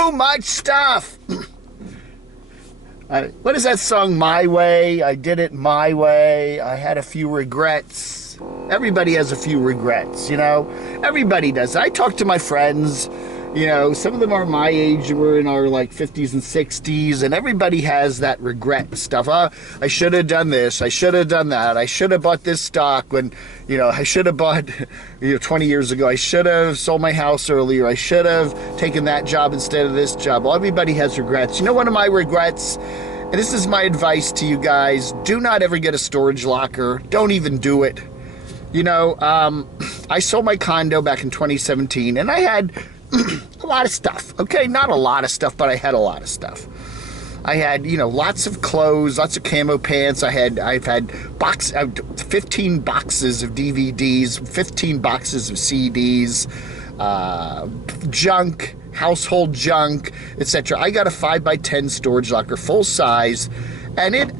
Too much stuff. What is that song, My Way? I did it my way. I had a few regrets. Everybody has a few regrets, you know? Everybody does. I talk to my friends, you know, some of them are my age, we're in our like 50s and 60s, and everybody has that regret stuff. Oh, I should have done this. I should have done that. I should have bought this stock when, you know, I should have bought, 20 years ago. I should have sold my house earlier. I should have taken that job instead of this job. Well, everybody has regrets. You know, one of my regrets, and this is my advice to you guys, do not ever get a storage locker. Don't even do it. You know, I sold my condo back in 2017, and I had a lot of stuff. Okay, not a lot of stuff, but I had a lot of stuff. I had, lots of clothes, lots of camo pants. I've had 15 boxes of DVDs, 15 boxes of CDs, junk, household junk, etc. I got a 5x10 storage locker, full size, and it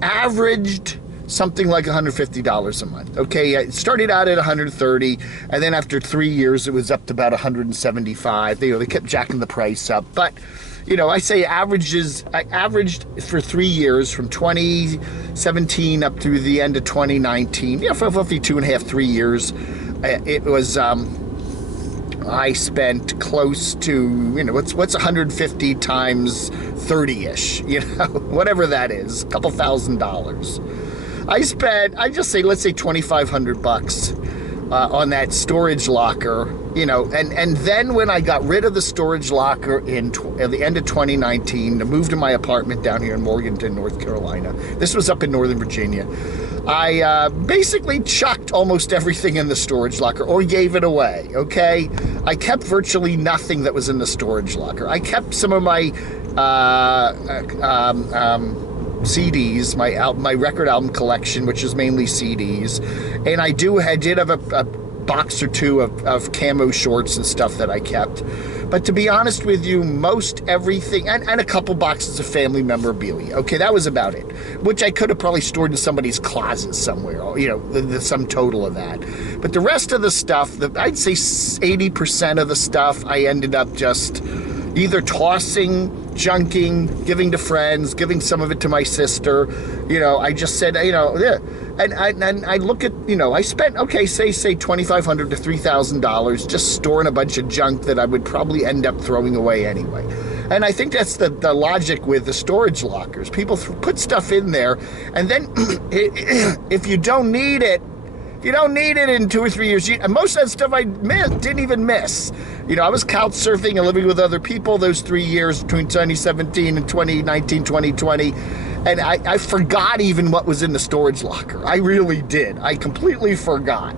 averaged something like $150 a month. Okay, it started out at $130, and then after 3 years, it was up to about $175. They kept jacking the price up, but I say I averaged for 3 years from 2017 up through the end of 2019. For roughly 3 years, it was. I spent close to what's 150 times 30-ish, whatever that is, a couple $1,000. I just say, let's say $2,500 on that storage locker, and then when I got rid of the storage locker at the end of 2019 to move to my apartment down here in Morganton, North Carolina. This was up in Northern Virginia. I basically chucked almost everything in the storage locker or gave it away, okay? I kept virtually nothing that was in the storage locker. I kept some of my CDs, my record album collection, which is mainly CDs, and I did have a box or two of camo shorts and stuff that I kept. But to be honest with you, most everything, and a couple boxes of family memorabilia. Okay, that was about it, which I could have probably stored in somebody's closet somewhere, the sum total of that. But the rest of the stuff, I'd say 80% of the stuff, I ended up just either tossing, junking, giving to friends, giving some of it to my sister. I just said, yeah. And I look at, I spent, say $2,500 to $3,000 just storing a bunch of junk that I would probably end up throwing away anyway. And I think that's the logic with the storage lockers. People put stuff in there, and then if you don't need it, in 2 or 3 years. Most of that stuff I didn't even miss. I was couch surfing and living with other people those 3 years between 2017 and 2019, 2020. And I forgot even what was in the storage locker. I really did. I completely forgot.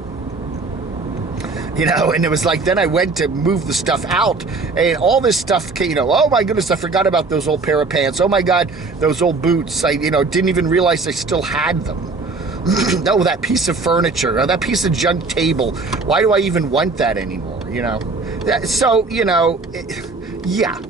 And it was like, then I went to move the stuff out, and all this stuff came, oh my goodness, I forgot about those old pair of pants. Oh my God, those old boots. I, didn't even realize I still had them. No, that piece of furniture, that piece of junk table. Why do I even want that anymore? So, yeah.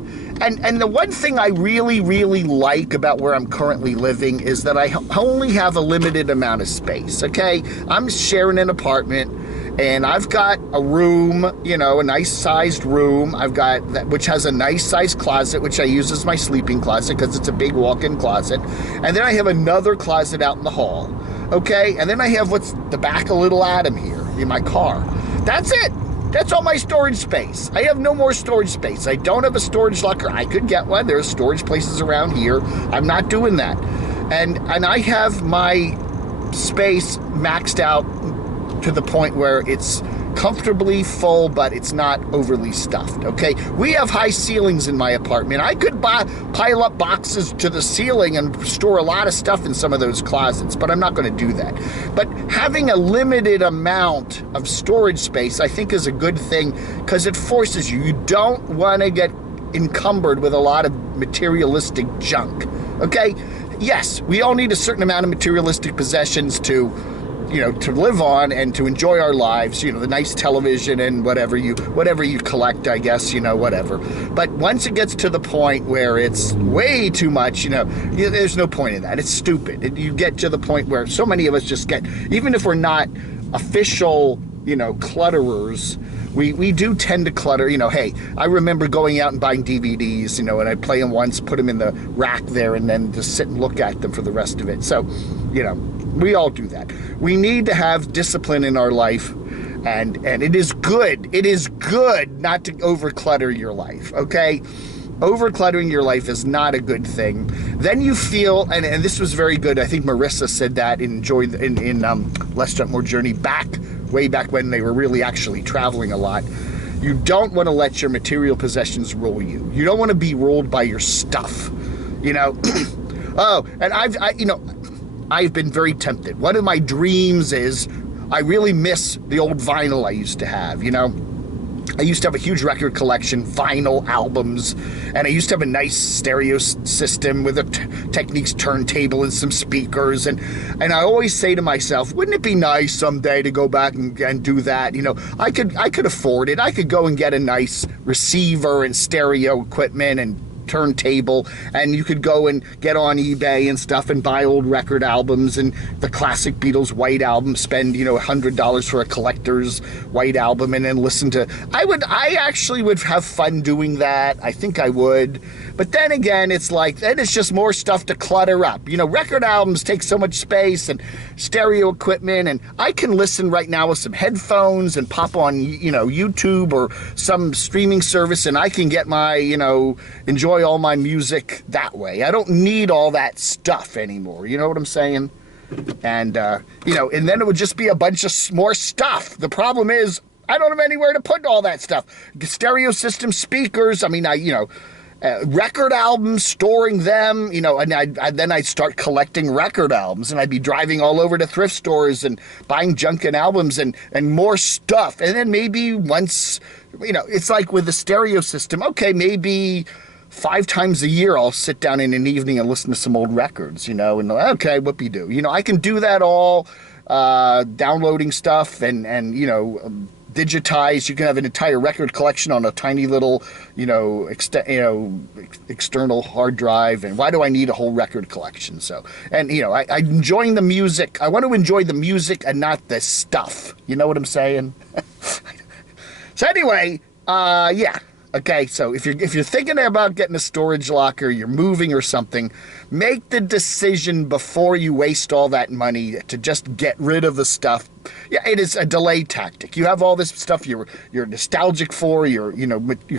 And the one thing I really, really like about where I'm currently living is that I only have a limited amount of space, okay? I'm sharing an apartment, and I've got a room, a nice-sized room. I've got that, which has a nice-sized closet, which I use as my sleeping closet because it's a big walk-in closet. And then I have another closet out in the hall. Okay, and then I have what's the back of Little Adam here in my car. That's it. That's all my storage space. I have no more storage space. I don't have a storage locker. I could get one. There's storage places around here. I'm not doing that. And I have my space maxed out to the point where it's comfortably full, but it's not overly stuffed, okay? We have high ceilings in my apartment. I could pile up boxes to the ceiling and store a lot of stuff in some of those closets, but I'm not going to do that. But having a limited amount of storage space, I think, is a good thing because it forces you. You don't want to get encumbered with a lot of materialistic junk, okay? Yes, we all need a certain amount of materialistic possessions to live on and to enjoy our lives, the nice television and whatever you collect, I guess, whatever. But once it gets to the point where it's way too much, there's no point in that. It's stupid. You get to the point where so many of us just get, even if we're not official, clutterers, we do tend to clutter. You know, hey, I remember going out and buying DVDs, you know, and I'd play them once, put them in the rack there, and then just sit and look at them for the rest of it. So, you know, we all do that. We need to have discipline in our life, and it is good. It is good not to overclutter your life, okay? Overcluttering your life is not a good thing. Then you feel, and this was very good. I think Marissa said that in Less Jump More Journey way back when they were really actually traveling a lot. You don't want to let your material possessions rule you. You don't want to be ruled by your stuff, you know. Oh, and I've been very tempted. One of my dreams is I really miss the old vinyl I used to have, you know. I used to have a huge record collection, vinyl albums, and I used to have a nice stereo system with a Technics turntable and some speakers, and I always say to myself, wouldn't it be nice someday to go back and do that? You know, I could afford it. I could go and get a nice receiver and stereo equipment and turntable, and you could go and get on eBay and stuff and buy old record albums and the classic Beatles White Album, spend, you know, $100 for a collector's White Album, and then listen to, I actually would have fun doing that. I think I would. But then again, it's like, then it's just more stuff to clutter up. You know, record albums take so much space, and stereo equipment, and I can listen right now with some headphones and pop on, you know, YouTube or some streaming service, and I can get my, you know, enjoy all my music that way. I don't need all that stuff anymore. You know what I'm saying? And, you know, and then it would just be a bunch of more stuff. The problem is, I don't have anywhere to put all that stuff. Stereo system, speakers, I mean, you know, record albums, storing them, you know, and then I'd start collecting record albums, and I'd be driving all over to thrift stores and buying junk and albums and more stuff. And then maybe once, you know, it's like with the stereo system, okay, maybe 5 times a year I'll sit down in an evening and listen to some old records, you know, and okay, whoopee-doo. You know, I can do that all, downloading stuff and you know, digitized. You can have an entire record collection on a tiny little, you know, external hard drive. And why do I need a whole record collection? So, and you know, I'm enjoying the music. I want to enjoy the music and not the stuff. You know what I'm saying? So anyway, yeah. Okay, so if you're thinking about getting a storage locker, you're moving or something, make the decision before you waste all that money to just get rid of the stuff. Yeah, it is a delay tactic. You have all this stuff you're nostalgic for, you're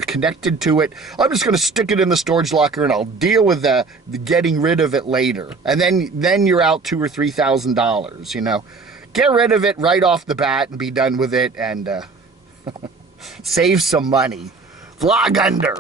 connected to it. I'm just going to stick it in the storage locker and I'll deal with the getting rid of it later. And then you're out $2,000 or $3,000, you know. Get rid of it right off the bat and be done with it, and save some money. Vlog under.